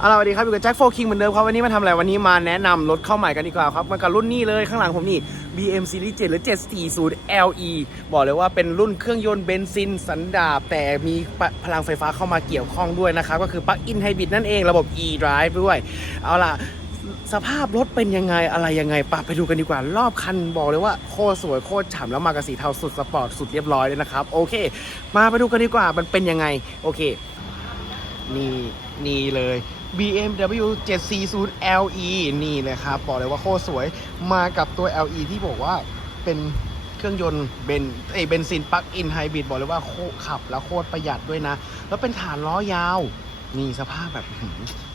เอาล่ะสวัสดีครับอยู่กับแจ็คโฟคิงเหมือนเดิมครับวันนี้มาทำอะไรวันนี้มาแนะนำรถเข้าใหม่กันดีกว่าครับมากับรุ่นนี้เลยข้างหลังผมนี่ BM Series 7หรือ 740 LE บอกเลยว่าเป็นรุ่นเครื่องยนต์เบนซินสันดาปแต่มีพลังไฟฟ้าเข้ามาเกี่ยวข้องด้วยนะครับ ก็คือปลั๊กอินไฮบริดนั่นเองระบบ e-drive ด้วย เอาล่ะสภาพรถเป็นยังไงอะไรยังไงปะไปดูกันดีกว่า รอบคันบอกเลยว่าโคตรสวยโคตรฉ่ำแล้วมากับสีเทาสุดสปอร์ตสุดเรียบร้อยเลยนะครับโอเค มาไปดูกันดีกว่ามันเป็นยังไงโอเค นี่นี่เลย BMW 740 LE นี่เลยครับ บอกเลยว่าโคตรสวยมากับตัว LE ที่บอกว่าเป็นเครื่องยนต์เบนเอเบนซินปลั๊กอินไฮบริดบอกเลยว่าโคขับแล้วโคตรประหยัดด้วยนะ แล้วเป็นฐานล้อยาว นี่สภาพแบบ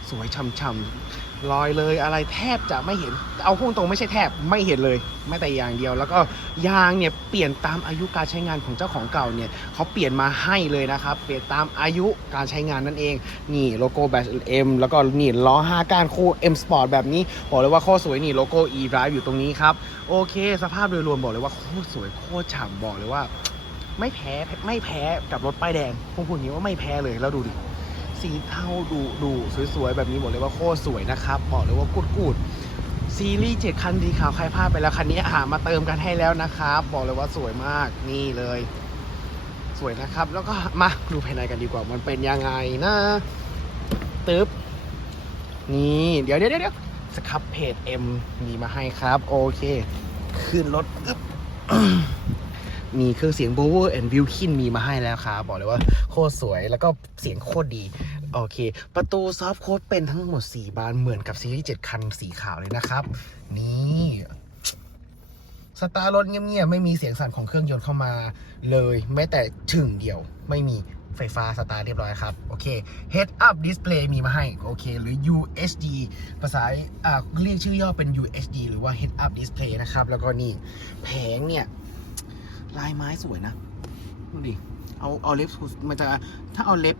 สวยช่ำๆ ลอยเลยอะไรแทบจะไม่เห็น เอาพุ่งตรงไม่ใช่แทบไม่เห็นเลย ไม่แต่อย่างเดียว แล้วก็ยางเนี่ยเปลี่ยนตามอายุการใช้งานของเจ้าของเก่าเนี่ยเขาเปลี่ยนมาให้เลยนะครับ เปลี่ยนตามอายุการใช้งานนั่นเอง นี่โลโก้แบชเอ็มแล้วก็นี่ล้อ5ก้านคู่ M Sport แบบนี้บอกเลยว่าโคตรสวยนี่โลโก้ E Drive อยู่ตรงนี้ครับ โอเค สภาพโดยรวมบอกเลยว่าโคตรสวยโคตรฉ่ำบอกเลยว่า ไม่แพ้ไม่แพ้กับรถป้ายแดงผมพูดอย่างนี้ว่าไม่แพ้เลยแล้วดูดิ สีเทาดูดูสวยๆ แบบนี้บอกเลยว่าโคตรสวยนะครับ บอกเลยว่ากูดกูดซีรีส์เจ็ดคันดีขาวใครพลาดไปแล้วคันนี้หามาเติมกันให้แล้วนะครับ บอกเลยว่าสวยมากนี่เลย สวยนะครับ แล้วก็มาดูภายในกันดีกว่ามันเป็นยังไงนะตึ๊บนี่เดี๋ยวเดี๋ยวเดี๋ยวสครับเพจ M มีมาให้ครับ โอเค ขึ้นรถอึ๊บมีเครื่องเสียง b o w e r and Wilkin มีมาให้แล้วครับ บอกเลยว่าโคตรสวยแล้วก็เสียงโคตรดี โอเค ประตูซอฟต์โค้ดเป็นทั้งหมด 4 บานเหมือนกับซีรีส์7คันสีขาวเลยนะครับ นี่สตาร์รถเงียบๆ ไม่มีเสียงสั่นของเครื่องยนต์เข้ามาเลย แม้แต่ถึงเดียวไม่มีไฟฟ้าสตาร์เรียบร้อยครับ โอเค Head Up Display มีมาให้ โอเค หรือ UHD ภาษาอ่าเรียกชื่อย่อเป็น UHD หรือว่า Head Up Display นะครับ แล้วก็นี่ แผงเนี่ย ลายไม้สวยนะ ดูดิ เอาเอาเล็บมันจะถ้าเอาเล็บ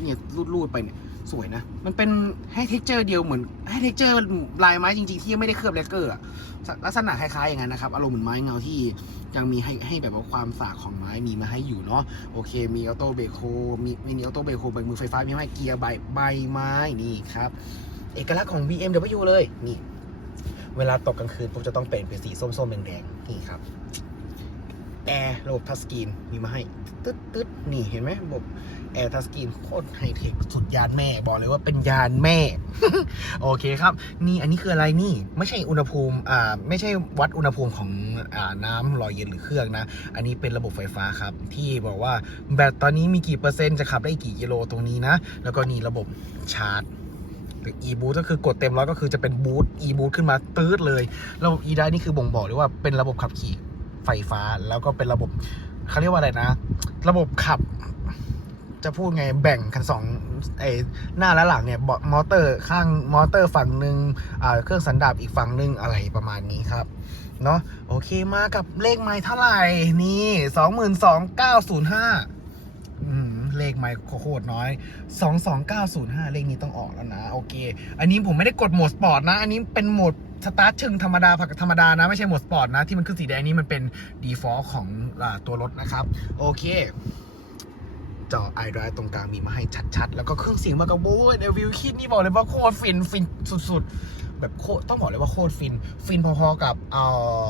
เนี่ยรูดๆไปเนี่ยสวยนะ มันเป็นให้เท็กเจอร์เดียวเหมือนให้เท็กเจอร์ลายไม้จริงๆ ที่ยังไม่ได้เคลือบเลกเกอร์อะลักษณะคล้ายๆอย่างนั้นนะครับ อารมณ์เหมือนไม้เงาที่ยังมีให้ให้แบบว่าความสากของไม้มีมาให้อยู่เนาะโอเค มีออโต้เบรกโคมีมีออโต้เบรกโคใบมือไฟฟ้ามีให้เกียร์ใบใบไม้นี่ครับ เอกลักษณ์ของ BMW เลยนี่ เวลาตกกลางคืนปุ๊บจะต้องเปลี่ยนเป็นสีส้มๆแดงๆนี่ครับ แอร์ระบบทัชสกรีนมีมาให้ ตึ๊ดตึ๊ดนี่เห็นไหมระบบแอร์ทัชสกรีนโคตรไฮเทคสุดยานแม่ บอกเลยว่าเป็นยานแม่ โอเคครับ นี่อันนี้คืออะไรนี่ ไม่ใช่อุณหภูมิอ่าไม่ใช่วัดอุณหภูมิของอ่าน้ำล่อเย็นหรือเครื่องนะ อันนี้เป็นระบบไฟฟ้าครับ ที่บอกว่าแบตตอนนี้มีกี่เปอร์เซ็นต์จะขับได้กี่กิโลตรงนี้นะ แล้วก็นี่ระบบชาร์จหรือ e-boot ก็คือกดเต็มร้อยก็คือจะเป็นบูต e-boot ขึ้นมาตืดเลย ระบบ e-drive นี่คือบ่งบอกเลยว่าเป็นระบบขับขี่ ไฟฟ้าแล้วก็เป็นระบบเขาเรียกว่าอะไรนะ ระบบขับ จะพูดไงแบ่งกันสองไอ้หน้าและหลังเนี่ยบมอเตอร์ข้างมอเตอร์ฝั่งหนึ่งอ่าเครื่องสันดาปอีกฝั่งหนึ่งอะไรประมาณนี้ครับเนาะโอเคมากับเลขไม้เท่าไหร่ นี่สองหมื่นสองเก้าศูนย์ห้า เลขไม้โคตรน้อย 22905 เลขนี้ต้องออกแล้วนะ โอเค อันนี้ผมไม่ได้กดโหมดสปอร์ตนะ อันนี้เป็นโหมดสตาร์ทเชิงธรรมดาผักธรรมดานะ ไม่ใช่โหมดสปอร์ตนะ ที่มันขึ้นสีแดงนี้มันเป็น default ของอตัวรถนะครับ โอเคจอ iDrive ตรงกลางมีมาให้ชัดๆ แล้วก็เครื่องเสียงมากับโว้ยเดวิลคิดนี่บอกเลยว่าโคตรฟินฟินสุดๆ แบบโคตรต้องบอกเลยว่าโคตรฟิน ฟินพอๆกับเอ่อ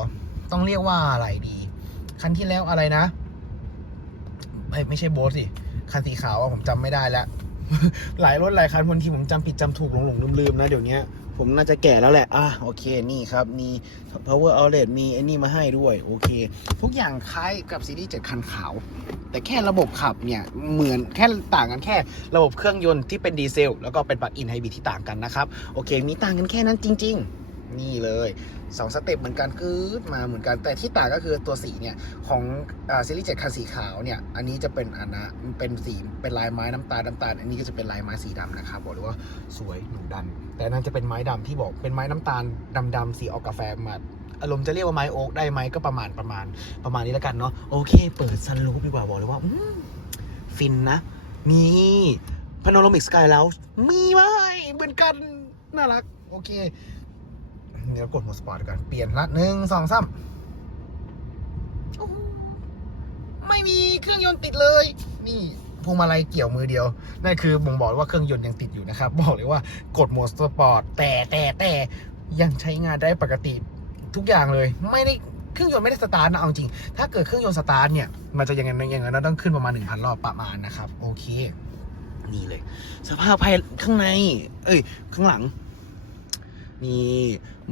ต้องเรียกว่าอะไรดี คันที่แล้วอะไรนะ ไม่ไม่ใช่โบสสิ คันสีขาวอะผมจำไม่ได้แล้วหลายรถหลายคันบางทีผมจำผิดจำถูกหลงหลงลืมลืมๆนะเดี๋ยวนี้ผมน่าจะแก่แล้วแหละ อะโอเค นี่ครับมี power outlet มีไอ้นี่มาให้ด้วย โอเค ทุกอย่างคล้ายกับซีรีส์7คันขาว แต่แค่ระบบขับเนี่ย เหมือนแค่ต่างกันแค่ ระบบเครื่องยนต์ที่เป็นดีเซล แล้วก็เป็นปลั๊กอินไฮบริดที่ต่างกันนะครับ โอเค มีต่างกันแค่นั้นจริง ๆ นี่เลยสองสเต็ปเหมือนกันคืดมาเหมือนกันแต่ที่ต่างก็คือตัวสีเนี่ยของซีรีส์เจ็ดคันสีขาวเนี่ยอันนี้จะเป็นอันนะเป็นสีเป็นลายไม้น้ำตาลน้ำตาล อันนี้ก็จะเป็นลายไม้สีดำนะครับบอกเลยว่าสวยหนุดัน แต่นั่นจะเป็นไม้ดำที่บอกเป็นไม้น้ำตาลดำดำๆสีออกกาแฟมาอารมณ์จะเรียกว่าไม้โอ๊กได้ไหมก็ประมาณประมาณประมาณนี้แล้วกันเนาะโอเค เปิดซันรูฟดีกว่าบอกเลยว่าฟินนะมีพานโรมิกสกายแล้วมีไหมเหมือนกัน น่ารัก โอเค เดี๋ยวกดโหมดสปอร์ตก่อนเปลี่ยนละหนึ่งสองสามไม่มีเครื่องยนต์ติดเลย นี่พวงมาลัยเกี่ยวมือเดียว นั่นคือบ่งบอกว่าเครื่องยนต์ยังติดอยู่นะครับ บอกเลยว่ากดโหมดสปอร์ตแต่แต่แต่ยังใช้งานได้ปกติทุกอย่างเลย ไม่ได้เครื่องยนต์ไม่ได้สตาร์ทนะเอาจริง ถ้าเกิดเครื่องยนต์สตาร์ทเนี่ย มันจะยังไงยังไงนะต้องขึ้นประมาณ 1,000 รอบประมาณนะครับ โอเค นี่เลย สภาพภายข้างใน เอ้ย ข้างหลัง นี่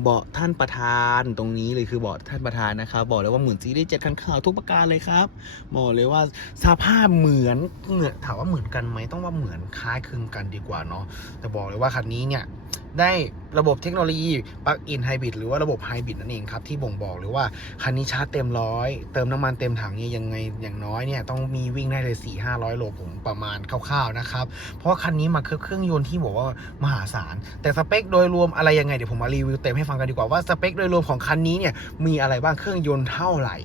เบาะท่านประธานตรงนี้เลยคือเบาะท่านประธานนะครับบอกเลยว่าเหมือนซีรีส์เจ็ดคันขาวทุกประการเลยครับบอกเลยว่าสภาพเหมือนเหมือนถามว่าเหมือนกันไหมต้องว่าเหมือนคล้ายคลึงกันดีกว่าเนาะแต่บอกเลยว่าคันนี้เนี่ย ได้ระบบเทคโนโลยีปลั๊กอินไฮบริดหรือว่าระบบไฮบริดนั่นเองครับ ที่บ่งบอกเลยว่า คันนี้ชาร์จเต็มร้อยเติมน้ำมันเต็มถังเนี่ยยังไงอย่างน้อยเนี่ยต้องมีวิ่งได้เลย 4 5 0 0 โลผมประมาณคร่าวๆนะครับ เพราะว่าคันนี้มาคือเครื่องยนต์ที่บอกว่ามหาศาล แต่สเปคโดยรวมอะไรยังไงเดี๋ยวผมมารีวิวเต็มให้ฟังกันดีกว่าว่าสเปคโดยรวมของคันนี้เนี่ยมีอะไรบ้างเครื่องยนต์เท่าไหร่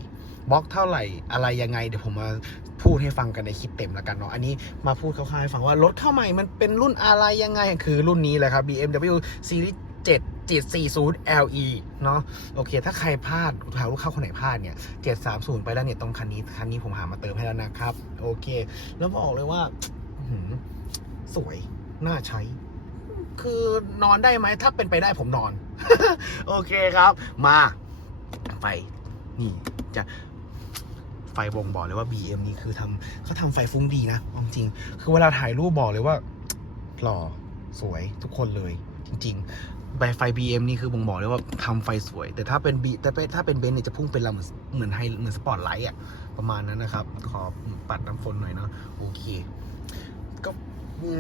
บล็อกเท่าไหร่อะไรยังไง เดี๋ยวผมมาพูดให้ฟังกันในคลิปเต็มแล้วกันเนาะอันนี้มาพูดคร่าวๆให้ฟังว่ารถเข้าใหม่มันเป็นรุ่นอะไรยังไง คือรุ่นนี้แหละครับ BMW Series 7 740 LE เนาะโอเค ถ้าใครพลาดถามลูกค้าคนไหนพลาดเนี่ย 730 ไปแล้วเนี่ยต้องคันนี้คันนี้ผมหามาเติมให้แล้วนะครับ โอเค แล้วบอกเลยว่าสวย น่าใช้ คือนอนได้ไหม ถ้าเป็นไปได้ผมนอน โอเคครับ มาไฟนี่จะ ไฟบ่งบอกเลยว่า BM นี่คือทำเขาทำไฟฟุ้งดีนะเอาจริง คือเวลาถ่ายรูปบอกเลยว่าหล่อสวยทุกคนเลย จริงๆไฟไฟ BM นี่คือบ่งบอกเลยว่าทำไฟสวย แต่ถ้าเป็นบีแต่ถ้าเป็นเบนซ์เนี่ยจะพุ่งเป็นลำเหมือนเหมือนไฮเหมือนสปอร์ตไลท์อะประมาณนั้นนะครับ ขอปัดน้ำฝนหน่อยเนาะโอเค ก็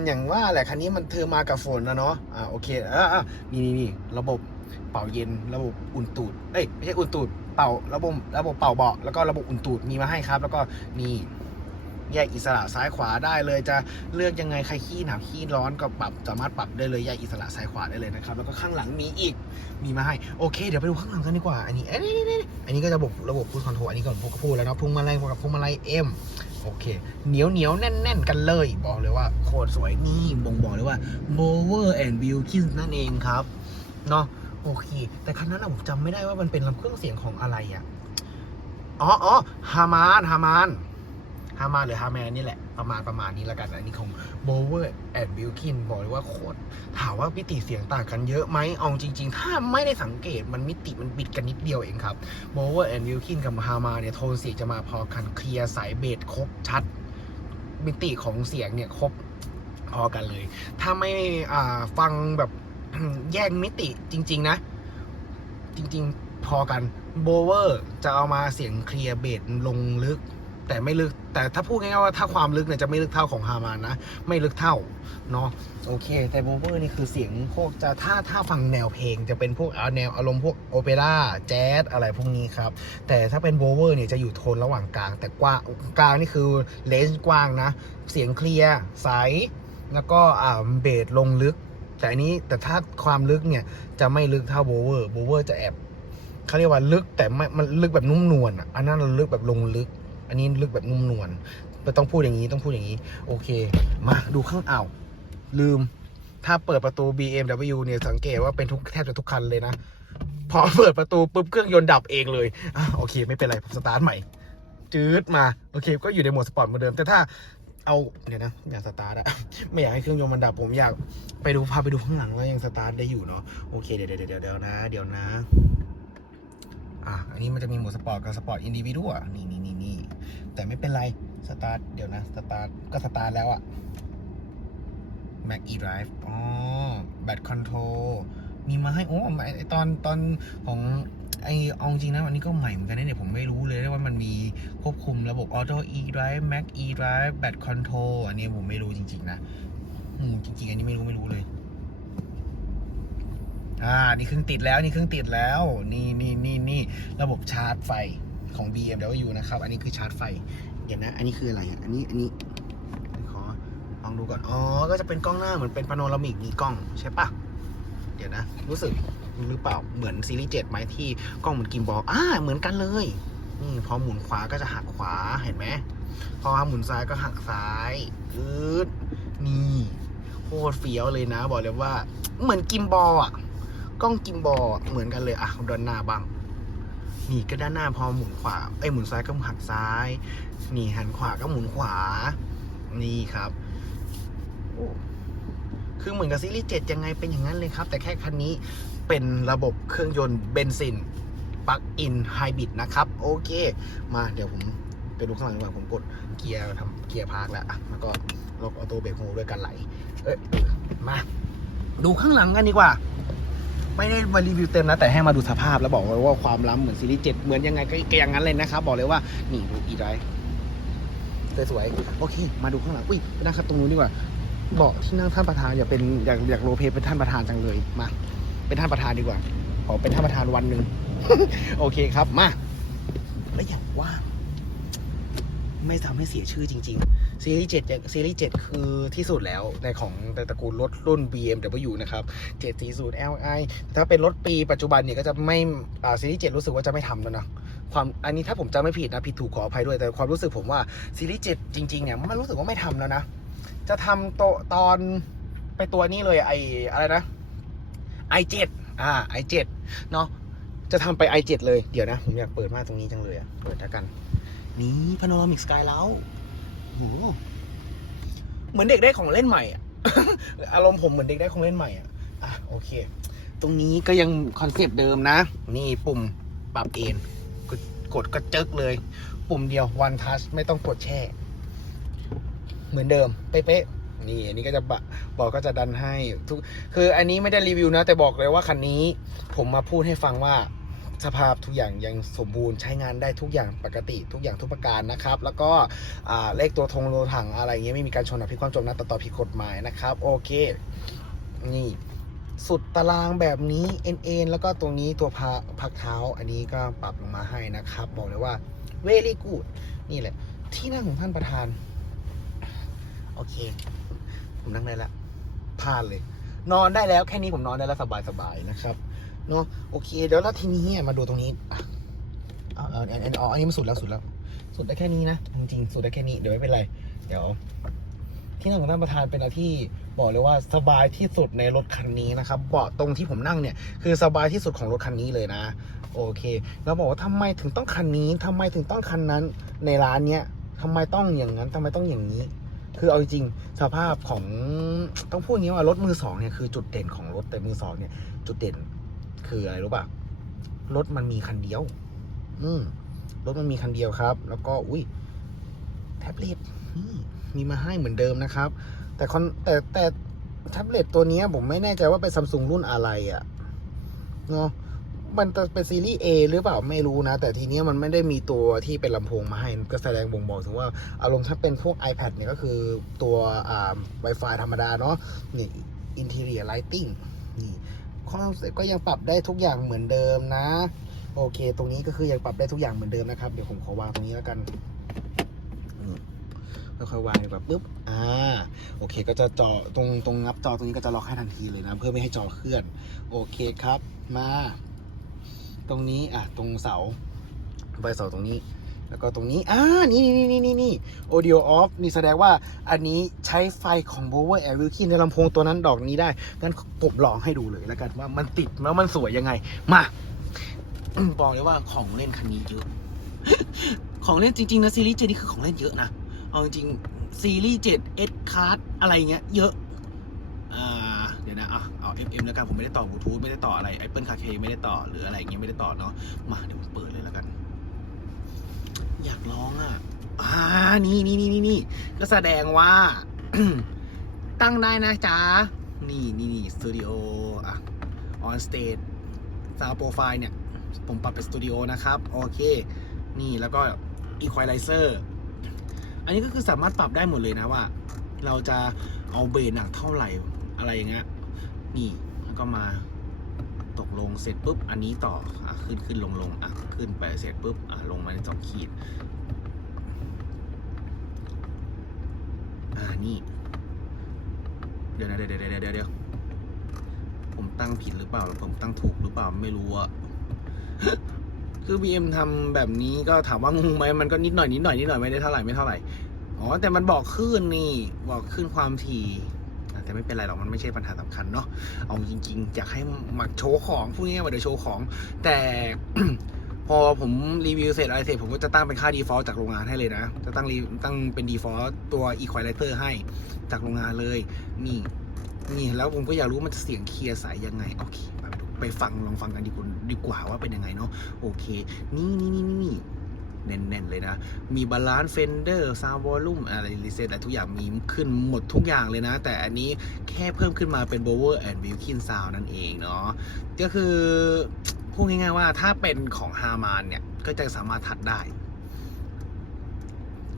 อย่างว่าแหละคันนี้มันเธอมากับฝนนะเนาะอ่าโอเคอ่าอ่านี่นี่นี่ระบบ เป่าเย็นระบบอุ่นตูดเอ้ยไม่ใช่อุ่นตูดเป่าระบบระบบเป่าเบาะแล้วก็ระบบอุ่นตูดมีมาให้ครับ แล้วก็นี่แยกอิสระซ้ายขวาได้เลยจะเลือกยังไงใครขี้หนาวขี้ร้อนก็ปรับสามารถปรับได้เลยแยกอิสระซ้ายขวาได้เลยนะครับ แล้วก็ข้างหลังมีอีกมีมาให้โอเค เดี๋ยวไปดูข้างหลังกันดีกว่า อันนี้เอ้ยนี่นี่นี่อันนี้ก็จะระบบระบบพูดคอนโทรลอันนี้ก่อนพูดก็พูดแล้วเนาะพวงมาลัยกับพวงมาลัยเอ็มโอเคเหนียวเหนียวแน่นแน่นกันเลย บอกเลยว่าโคตรสวยนี่บ่งบอกเลยว่า Mower and Wilkins นั่นเองครับเนาะ โอเค แต่คันนั้นผมจำไม่ได้ว่ามันเป็นลำเครื่องเสียงของอะไรอะอ๋ออ๋อฮามานฮามานฮามานหรือฮาแมนนี่แหละ ประมาณประมาณนี้ล้วกันอันนี้ของ Mower and Wilkins บอกเลยว่าโคตรถามว่ามิติเสียงต่างกันเยอะไหมเอาจริง ๆ ถ้าไม่ได้สังเกตมันมิติมันบิดกันนิดเดียวเองครับโมเวอร์แอนด์วิลคินกับฮามาเนี่ยโทนเสียงจะมาพอกันเคลียร์สายเบสครบชัด มิติของเสียงเนี่ยครบพอกันเลย ถ้าไม่ฟังแบบ แยกมิติจริง ๆ นะ จริง ๆ พอกันโบเวอร์จะเอามาเสียงเคลียร์เบสลงลึก แต่ไม่ลึก แต่ถ้าพูดง่ายๆว่าถ้าความลึกเนี่ยจะไม่ลึกเท่าของฮามานนะ ไม่ลึกเท่า เนาะโอเค แต่โบเวอร์นี่คือเสียงพวกจะถ้าถ้าฟังแนวเพลงจะเป็นพวกแนวอารมณ์พวกโอเปร่าแจ๊สอะไรพวกนี้ครับ แต่ถ้าเป็นโบเวอร์เนี่ยจะอยู่โทนระหว่างกลาง แต่กว้างกลางนี่คือเลนส์กว้างนะ เสียงเคลียร์ใสแล้วก็อ่าเบสลงลึก แต่อันนี้แต่ถ้าความลึกเนี่ยจะไม่ลึกเท่าโบเวอร์โบเวอร์จะแอบเขาเรียกว่าลึกแต่ไม่มันลึกแบบนุ่มนวลอะอันนั้นลึกแบบลงลึก อันนี้ลึกแบบนุ่มนวลไม่ต้องพูดอย่างนี้ต้องพูดอย่างนี้ โอเค มาดูข้างอ่าวลืม ถ้าเปิดประตู BMW เนี่ยสังเกตว่าเป็นทุกแทบจะทุกคันเลยนะ พอเปิดประตูปุ๊บเครื่องยนต์ดับเองเลยอโอเค ไม่เป็นไรผมสตาร์ทใหม่จืดมา โอเค ก็อยู่ในโหมดสปอร์ตเหมือนเดิม แต่ถ้า เอาเดี๋ยวนะอยากสตาร์ทอะไม่อยากให้เครื่องยนต์มันดับผมอยากไปดูพาไปดูข้างหลังว่ายังสตาร์ทได้อยู่เนาะโอเคเดี๋ยวเดี๋ยวเดี๋ยวเดี๋ยวนะ เดี๋ยวนะอะอันนี้มันจะมีโหมดสปอร์ตกับสปอร์ตอินดิวิวอะนี่นี่นี่นี่แต่ไม่เป็นไรสตาร์ทเดี๋ยวนะสตาร์ทก็สตาร์ทแล้วอะ Mac e Drive อ๋อแบตคอนโทรมีมาให้โอ้ไอตอนตอนของ ไอเอาจริงนะอันนี้ก็ใหม่เหมือนกันนะเนี่ยผมไม่รู้เลยว่ามันมีควบคุมระบบ Auto e Drive Mac e Drive แบตคอนโทรอันนี้ผมไม่รู้จริง ๆ นะอืมจริงๆ อันนี้ไม่รู้ไม่รู้เลย อ่า นี่เครื่องติดแล้วนี่เครื่องติดแล้ว นี่นี่นี่นี่ระบบชาร์จไฟของ BMW นะครับ อันนี้คือชาร์จไฟ เดี๋ยวนะ อันนี้คืออะไรอะอันนี้อันนี้ขอลองดูก่อนอ๋อก็จะเป็นกล้องหน้าเหมือนเป็นพาโนรามิกมีกล้องใช่ปะเดี๋ยวนะ รู้สึก หรือเปล่าเหมือนซีรีส์เจ็ดไหมที่กล้องเหมือนกิมบอลอ่าเหมือนกันเลยนี่พอหมุนขวาก็จะหักขวาเห็นไหมพอหมุนซ้ายก็หักซ้ายอืดนี่โคตรเฟี้ยวเลยนะ บอกเลยว่า เหมือนกิมบอลอะกล้องกิมบอลเหมือนกันเลยอะด้านหน้าบ้างนี่ก็ด้านหน้าพอหมุนขวาเอ้หมุนซ้ายก็หักซ้ายนี่หันขวาก็หมุนขวา นี่ครับคือเหมือนกับซีรีส์7ยังไงเป็นอย่างนั้นเลยครับ แต่แค่คันนี้ เป็นระบบเครื่องยนต์เบนซินปลั๊กอินไฮบริดนะครับ โอเค มาเดี๋ยวผมไปดูข้างหลังดีกว่าผมกดเกียร์ทำเกียร์พาร์คแล้วแล้วก็ล็อกออโต้เบรกโฮด้วยกันไหล เอ้ยมาดูข้างหลังกันดีกว่า ไม่ได้มารีวิวเต็มนะ แต่ให้มาดูสภาพแล้วบอกเลยว่าความล้ำเหมือนซีรีส์7เหมือนยังไงก็อย่างนั้นเลยนะครับ บอกเลยว่านี่ดูอีไรสวยๆโอเค มาดูข้างหลังอุ้ยนั่งครับตรงนู้นดีกว่าเบาะที่นั่งท่านประธานอย่าเป็นอยากอยากโรเพยเป็นท่านประธานจังเลยมา เป็นท่านประธานดีกว่า ขอเป็นท่านประธานวันหนึ่ง โอเคครับ มาแล้วอย่างว่า ไม่ทำให้เสียชื่อจริง ๆ ซีรีส์7อย่างซีรีส์7คือที่สุดแล้วในของในตระกูลรถรุ่น BMW นะครับ 740 Li ถ้าเป็นรถปีปัจจุบันเนี่ยก็จะไม่ซีรีส์7รู้สึกว่าจะไม่ทำแล้วนะความอันนี้ถ้าผมจำไม่ผิดนะผิดถูกขออภัยด้วยแต่ความรู้สึกผมว่าซีรีส์7จริงๆเนี่ยมันรู้สึกว่าไม่ทำแล้วนะ จะทำโตตอนไปตัวนี้เลยไออะไรนะ i7 อ่า i7 เนาะจะทำไป i7 เลยเดี๋ยวนะ ผมอยากเปิดมากตรงนี้จังเลยอะเปิดแล้วกัน นี่พาโนรามิกสกายแล้วโหเหมือนเด็กได้ของเล่นใหม่อะอารมณ์ผมเหมือนเด็กได้ของเล่นใหม่อะอะโอเค ตรงนี้ก็ยังคอนเซปต์เดิมนะ นี่ปุ่มปรับเอนกดกดก็จึกเลย ปุ่มเดียว one touch ไม่ต้องกดแช่ เหมือนเดิม เป๊ะ นี่อันนี้ก็จะบะบอกก็จะดันให้ทุกคืออันนี้ไม่ได้รีวิวนะ แต่บอกเลยว่าคันนี้ผมมาพูดให้ฟังว่าสภาพทุกอย่างยังสมบูรณ์ใช้งานได้ทุกอย่างปกติ ทุกอย่างทุกประการนะครับ แล้วก็เลขตัวธงโลถังอะไรเงี้ยไม่มีการชนอับพิความจมนะต่อต่อผิดกฎหมายนะครับ โอเค นี่สุดตารางแบบนี้เอ็นเอ็นแล้วก็ตรงนี้ตัวพาพักเท้า อันนี้ก็ปรับลงมาให้นะครับ บอกเลยว่า very good นี่แหละ ที่นั่งของท่านประธาน โอเค ผมนั่งได้แล้วพลาดเลย นอนได้แล้วแค่นี้ผมนอนได้แล้วสบายๆนะครับเนาะโอเค เดี๋ยวแล้วทีนี้มาดูตรงนี้อะเอาอาเอาเอาอันนี้มันสุดแล้วสุดแล้ว สุดได้แค่นี้นะจริงๆสุดได้แค่นี้เดี๋ยวไม่เป็นไร เดี๋ยว ที่นั่งของท่านประธานเป็นอะไรที่บอกเลยว่าสบายที่สุดในรถคันนี้นะครับเบาะตรงที่ผมนั่งเนี่ยคือสบายที่สุดของรถคันนี้เลยนะ โอเค แล้วบอกว่าทำไมถึงต้องคันนี้ทำไมถึงต้องคันนั้นในร้านเนี้ยทำไมต้องอย่างนั้นทำไมต้องอย่างนี้ คือเอาจริงสภาพของต้องพูดงี้ว่ารถมือสองเนี่ยคือจุดเด่นของรถแต่มือสองเนี่ย จุดเด่นคืออะไรรู้ป่ะรถมันมีคันเดียว อืมรถมันมีคันเดียวครับ แล้วก็อุ้ยแท็บเล็ตนี่มีมาให้เหมือนเดิมนะครับ แต่คอนแต่แต่แท็บเล็ตตัวนี้ผมไม่แน่ใจว่าเป็นซัมซุงรุ่นอะไรอะ่ะเนาะ มันจะเป็นซีรีส์ A หรือเปล่าไม่รู้นะ แต่ทีนี้มันไม่ได้มีตัวที่เป็นลำโพงมาให้ก็แสดงบ่งบอกถึงว่าอารมณ์ถ้าเป็นพวก iPad เนี่ยก็คือตัวอ่า Wi-Fi ธรรมดาเนาะนี่ Interior Lighting นี่ความเสร็จก็ยังปรับได้ทุกอย่างเหมือนเดิมนะ โอเค ตรงนี้ก็คือยังปรับได้ทุกอย่างเหมือนเดิมนะครับ เดี๋ยวผมขอวางตรงนี้แล้วกันค่อยๆวางดีกว่าปุ๊บ อ่า โอเค ก็จะจอตรงตรงงับจอตรงนี้ก็จะล็อกให้ทันทีเลยนะ เพื่อไม่ให้จอเคลื่อน โอเคครับ มา ตรงนี้อะตรงเสาไฟเสาตรงนี้ แล้วก็ตรงนี้อ่านี่นี่นี่นี่นี่ audio off นี่แสดงว่าอันนี้ใช้ไฟของ Bower Air Wilkie ในลำโพงตัวนั้นดอกนี้ได้งั้นผมลองให้ดูเลยแล้วกันว่ามันติดแล้วมันสวยยังไง มาบอกเลยว่าของเล่นคันนี้เยอะ ของเล่นจริงๆนะซีรีส์เจนี่คือของเล่นเยอะนะเอาจริงซีรีส์7 S Card อะไรเงี้ยเยอะ อ่า เดี๋ยวนะ อะ เอา FM แล้วกันผมไม่ได้ต่อบลูทูธไม่ได้ต่ออะไร Apple Car Key ไม่ได้ต่อหรืออะไรอย่างเงี้ยไม่ได้ต่อเนาะมาเดี๋ยวผมเปิดเลยแล้วกัน อยากลองอะอ่านี่นี่นี่นี่นี่ก็แสดงว่า ตั้งได้นะจ๊ะ นี่นี่นี่สตูดิโออะ on stage ซาวโปรไฟล์เนี่ย ผมปรับเป็นสตูดิโอนะครับ โอเค นี่แล้วก็ equalizer อันนี้ก็คือสามารถปรับได้หมดเลยนะว่า เราจะเอาเบสหนักเท่าไหร่อะไรอย่างเงี้ย นี่แล้วก็มาตกลงเสร็จปุ๊บ อันนี้ต่ออขึ้นขึ้นลงลงอะขึ้นไปเสร็จปุ๊บอะลงมาในสองขีด อ่านี่ เดี๋ยวนะเดี๋ยวเดี๋ยวเดี๋ยวเดี๋ยวผมตั้งผิดหรือเปล่าหรือผมตั้งถูกหรือเปล่าไม่รู้อะคือ BM ทำแบบนี้ก็ถามว่างงไหมมันก็นิดหน่อยนิดหน่อยนิดหน่อยไม่ได้เท่าไหร่ไม่เท่าไหร่ อ๋อ แต่มันบอกขึ้นนี่ บอกขึ้นความถี่ แต่ไม่เป็นไรหรอกมันไม่ใช่ปัญหาสำคัญเนาะเอาจริงๆอยากให้มาโชว์ของพูดง่ายๆว่าเดี๋ยวโชว์ของ แต่พอผมรีวิวเสร็จอะไรเสร็จผมก็จะตั้งเป็นค่า default จากโรงงานให้เลยนะ จะตั้งรีตั้งเป็น default ตัว equalizer ให้จากโรงงานเลย นี่นี่แล้วผมก็อยากรู้มันจะเสียงเคลียร์สายยังไงโอเคไปดูไปฟังลองฟังกันดีกว่าดีกว่าว่าเป็นยังไงเนาะโอเค นี่นี่นี่นี่นี่ แน่นๆเลยนะ มีบาลานซ์เฟนเดอร์ซาววอลลุ่มอะไรรีเซ็ตอะไรทุกอย่างมีขึ้นหมดทุกอย่างเลยนะ แต่อันนี้แค่เพิ่มขึ้นมาเป็น Bower and Wilkin Sound นั่นเองเนาะก็คือพูดง่ายๆว่าถ้าเป็นของฮามานเนี่ย ก็จะสามารถทัดได้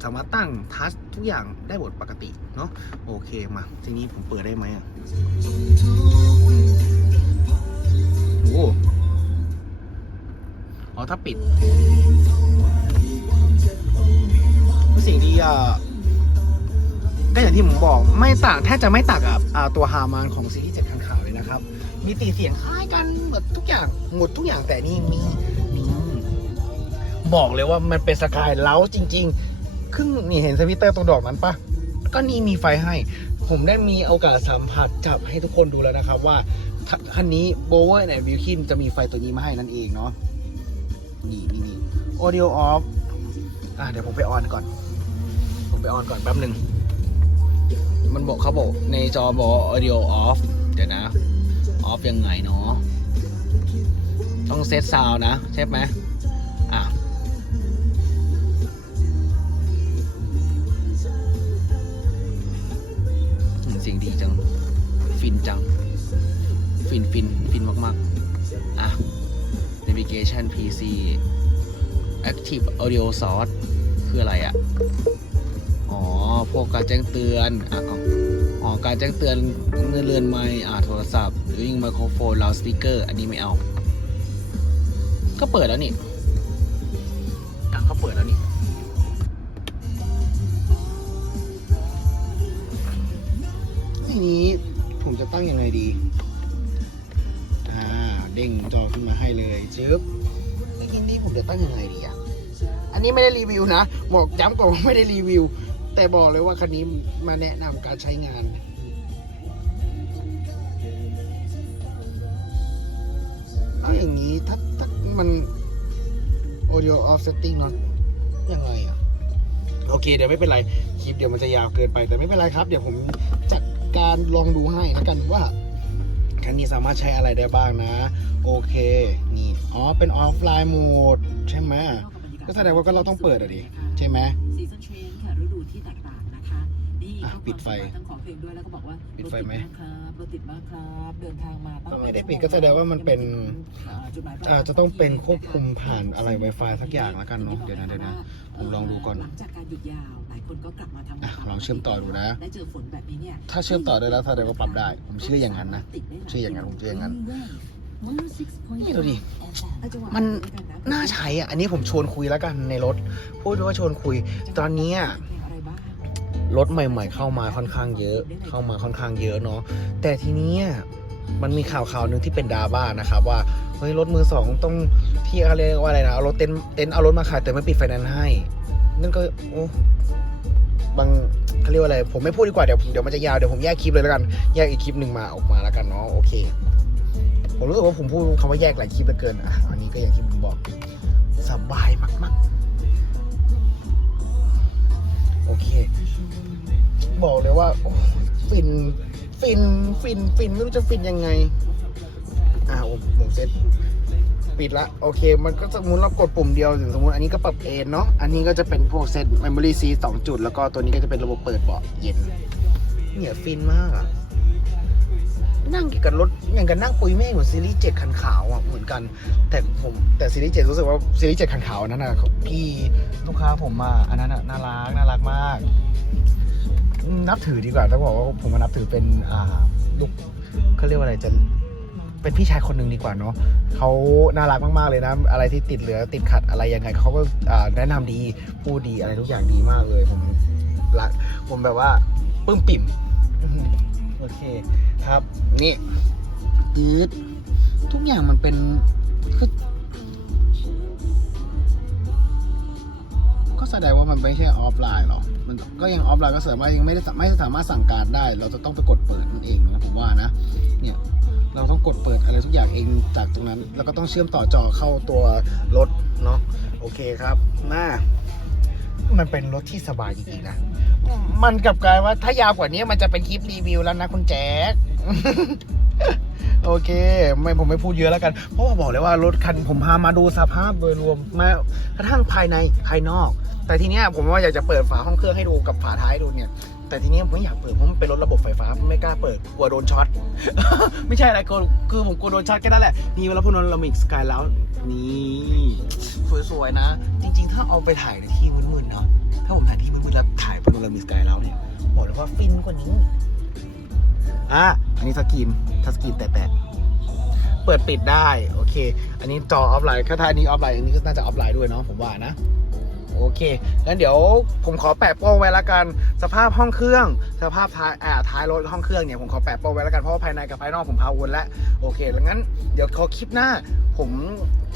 สามารถตั้งทัชทุกอย่างได้หมดปกติเนาะโอเคมา ทีนี้ผมเปิดได้ไหมอะโอ้อ๋อถ้าปิด สิ่งดีอ่ก็อย่างที่ผมบอกไม่ต่างแทบจะไม่ต่างกับตัวฮามานของซีรีส์เจ็ดคันขาวเลยนะครับ มีตีเสียงคล้ายกันหมดทุกอย่างหมดทุกอย่างแต่นี่มีมีบอกเลยว่ามันเป็นสกายเล้าจริง ๆ ครึ่งนี่เห็นสวิตเตอร์ตรงดอกนั้นปะก็นี่มีไฟให้ ผมได้มีโอกาสสัมผัสจับให้ทุกคนดูแล้วนะครับ ว่าคันนี้โบเวอร์แอนด์วิลคินจะมีไฟตัวนี้มาให้นั่นเองเนาะนี่นี่นี่ audio off อะเดี๋ยวผมไปออนก่อน ผมไปออนก่อนแป๊บหนึ่ง มันบอกเขาบอกในจอบอก audio off เดี๋ยวนะ off ยังไงเนาะ ต้องเซตซาวนะ ใช่ไหมอะเสียงดีจัง ฟินจัง ฟินฟินฟินมาก ๆ อะ navigation PC active audio source คืออะไรอะ อ๋อ พวกการแจ้งเตือนอะเอาอ๋อ การแจ้งเตือนเงินเรือนไม้อ่าโทรศัพท์ วิ่งไมโครโฟนลาวสปีกเกอร์ อันนี้ไม่เอา ก็เปิดแล้วนี่อะก็เปิดแล้วนี่ ทีนี้ผมจะตั้งยังไงดี อ่า เด้งจอขึ้นมาให้เลยจึ๊บแล้วทีนี้ผมจะตั้งยังไงดีอะ อันนี้ไม่ได้รีวิวนะ บอกย้ำก่อนว่าไม่ได้รีวิว แต่บอกเลยว่าคันนี้มาแนะนำการใช้งานเอาอย่างนี้ถ้าถ้ามัน audio off setting เนอะยังไงอะ โอเค เดี๋ยวไม่เป็นไร คลิปเดี๋ยวมันจะยาวเกินไปแต่ไม่เป็นไรครับ เดี๋ยวผมจัดการลองดูให้แล้วกันว่าคันนี้สามารถใช้อะไรได้บ้างนะ โอเค นี่ อ๋อ เป็นออฟไลน์โหมด ใช่ไหมก็แสดงว่าก็เราต้องเปิดอะดิ ใช่ไหม ปิดไฟ ทั้งขอเพลงด้วยแล้วก็บอกว่าปิดไฟไหม รถติดมากครับรถติดมากครับ เดินทางมาตั้งก็ไม่ได้ปิดก็แสดงว่ามันเป็น อ่าจุดหมายปลายอาจจะต้องเป็นควบคุมผ่านอะไร Wi-Fi สักอย่างแล้วกันเนอะเดี๋ยวนะเดี๋ยวนะ ผมลองดูก่อน หลังจากการหยุดยาวหลายคนก็กลับมาทำงานอะลองเชื่อมต่อดูนะ ได้เจอฝนแบบนี้เนี่ยถ้าเชื่อมต่อได้แล้วแสดงว่าปรับได้ ผมเชื่ออย่างนั้นนะ ติดได้หลเชื่ออย่างนั้นผมเชื่ออย่างนั้น106.5นี่ดูดิแล้วจังหวะมันด้วยกัะน่าใช้อะ อันนี้ผมชวนคุยแล้วกันในรถ พูดว่าชวนคุย ตอนนี้อะอะไรถใหม่ ๆ เข้ามาค่อนข้างเยอะ เข้ามาค่อนข้างเยอะเนาะแต่ทีนี้มันมีข่าวข่าวหนึ่งที่เป็นดราบ้านะครับว่าเฮ้ยรถมือสองต้องที่อะไรยกว่าอะไรนะเอารถเต็นเต็นเอารถมาขายแต่ไม่ปิดไฟแนนซ์ให้ นั่นก็โอ้บางเขาเรียกว่าอะไร ผมไม่พูดดีกว่าเดี๋ยวเดี๋ยวมันจะยาวเดี๋ยวผมแยกคลิปเลยแล้วกันแยกอีกคลิปหนึ่งมาออกมาแล้วกันเนาะโอเค ผมรู้สึกว่าผมพูดคำว่าแยกหลายคลิปเหลือเกินอะอันนี้ก็อย่างที่ผมบอกสบายมาก ๆ โอเค บอกเลยว่าฟิน ฟิน ฟิน ฟิน ไม่รู้จะฟินยังไง อ่าผมผมเซ็ตปิดละ โอเค มันก็สมมติเรากดปุ่มเดียวถึงสมมติอันนี้ก็ปรับเอนเนาะ อันนี้ก็จะเป็นพวกเซตแมมโมรี่ซีสองจุด แล้วก็ตัวนี้ก็จะเป็นระบบเปิดเบาะเย็น เนี่ยฟินมากอะ นั่งเกี่ยวกับรถอย่างกับนั่งปุยเมฆเหมือนซีรีส์เจ็ดคันขาวอะเหมือนกัน แต่ผมแต่ซีรีส์เจ็ดรู้สึกว่าซีรีส์เจ็ดคันขาวอันนั้นนะพี่ลูกค้าผมมาอันนั้นน่ะน่ารักน่ารักมาก นับถือดีกว่าต้องบอกว่าผมมานับถือเป็นอ่าลูกเขาเรียกว่าอะไรจะเป็นพี่ชายคนหนึ่งดีกว่าเนาะเขาน่ารักมากๆเลยนะ อะไรที่ติดเหลือติดขัดอะไรยังไงเขาก็แนะนำดีพูดดีอะไรทุกอย่างดีมากเลยผมรักผมแบบว่าปื้มปิ่ม โอเคครับนี่อืดทุกอย่างมันเป็นคือก็แสดงว่ามันไม่ใช่ออฟไลน์หรอ มันก็ยังออฟไลน์ก็สามารถยังไม่ได้ไม่สามารถสั่งการได้ เราจะต้องไปกดเปิดนั่นเองนะผมว่านะ เนี่ยเราต้องกดกดเปิดอะไรทุกอย่างเองจากตรงนั้น แล้วก็ต้องเชื่อมต่อจอเข้าตัวรถเนาะ โอเคครับหน้า มันเป็นรถที่สบายจริงๆนะ มันกลับกลายว่าถ้ายาวกว่านี้มันจะเป็นคลิปรีวิวแล้วนะคุณแจ๊คโอเค ไม่ผมไม่พูดเยอะแล้วกัน เพราะว่าบอกเลยว่ารถคันผมพามาดูสภาพโดยรวมแม้กระทั่งภายในภายนอก แต่ทีเนี้ยผมว่าอยากจะเปิดฝาห้องเครื่องให้ดูกับฝาท้ายดูเนี่ย แต่ทีเนี้ยผมไม่อยากเปิดเพราะมันเป็นรถระบบไฟฟ้าไม่กล้าเปิดกลัวโดนช็อตไม่ใช่อะไรกคือผมกลัวโดนช็อตแค่นั้นแหละนี่แล้วพวกนั้นเรามีสกายแล้วนี่สวยๆนะ จริง ๆ ถ้าเอาไปถ่ายในที่มืดๆเนาะ ถ้าผมถ่ายที่มืดๆแล้วถ่ายพาโนรามิสกายแล้วเนี่ยบอกเลยว่าฟินกว่านี้ อะ อันนี้สกรีนทัชสกรีนแตะๆเปิดปิดได้ โอเค อันนี้จอออฟไลน์ถ้าท่านี้ออฟไลน์อันนี้ก็น่าจะออฟไลน์ด้วยเนาะผมว่านะ โอเคงั้นเดี๋ยวผมขอแปะโป้งไว้แล้วกัน สภาพห้องเครื่อง สภาพท้ายอ่าท้ายรถห้องเครื่องเนี่ยผมขอแปะโป้งไว้แล้วกันเพราะว่าภายในกับภายนอกผมพาวนแล้วโอเคแล้วงั้นเดี๋ยวขอคลิปหน้า ผม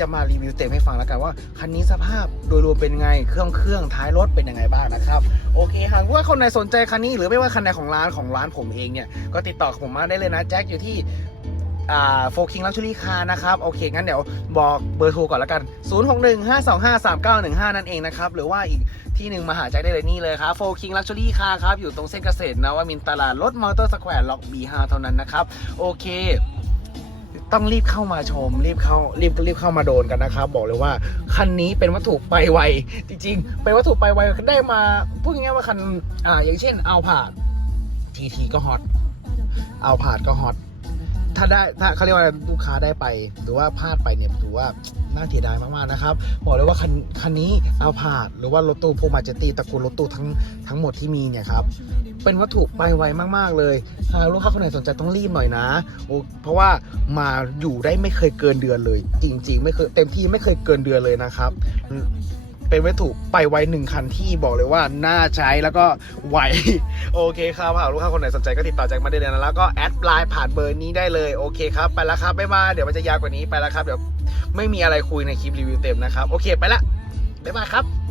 จะมารีวิวเต็มให้ฟังแล้วกันว่าคันนี้สภาพโดยรวมเป็นไงเครื่องเครื่องท้ายรถเป็นยังไงบ้างนะครับโอเคหากว่าคนไหนสนใจคันนี้หรือไม่ว่าคันไหนของร้านของร้านผมเองเนี่ยก็ติดต่อผมมาได้เลยนะแจ็คอยู่ที่ โฟคิงลักชัวรี่คาร์นะครับ โอเค งั้นเดี๋ยวบอกเบอร์โทรก่อนล้วกัน 0615253915 นั่นเองนะครับ หรือว่าอีกที่หนึ่งมาหาแจ็คได้เลยนี่เลยครับโฟคิงลักชัวรี่คาร์ครับ อยู่ตรงเส้นเกษตรนะว่ามินท์ตลาดรถมอเตอร์สแควร์ล็อก B5 เท่านั้นนะครับ โอเคต้องรีบเข้ามาชม รีบเข้ารีบรีบเข้ามาโดนกันนะครับ บอกเลยว่าคันนี้เป็นวัตถุไปไวจริง ๆ เป็นวัตถุไปไวได้มาพูดง่ายๆว่าคันอ่าอย่างเช่นเอาผาดทีทีก็ฮอตเอาผาดก็ฮอต ถ้าได้ถ้าเขาเรียกว่าอะไรลูกค้าได้ไป หรือว่าพลาดไปเนี่ยถือว่าน่าเสียดายมากๆนะครับบอกเลยว่าคันคันนี้เอาผาดหรือว่ารถตู้พวกมาเจตีตระกูลรถตู้ทั้งทั้งหมดที่มีเนี่ยครับเป็นวัตถุไปไวมากๆเลยหากลูกค้าคนไหนสนใจต้องรีบหน่อยนะโอ้เพราะว่ามาอยู่ได้ไม่เคยเกินเดือนเลย จริง ๆ ไม่เคยเต็มที่ไม่เคยเกินเดือนเลยนะครับ เป็นวัตถุไปไวหนึ่งคันที่บอกเลยว่าน่าใช้แล้วก็ไวโอเคครับหากลูกค้าคนไหนสนใจก็ติดต่อแจ็คมาได้เลยนะแล้วก็แอดไลน์ผ่านเบอร์นี้ได้เลยโอเคครับไปแล้วครับไม่มาเดี๋ยวมันจะยาวกว่านี้ไปแล้วครับเดี๋ยวไม่มีอะไรคุยในคลิปรีวิวเต็มนะครับโอเคไปละบ๊ายบายครับ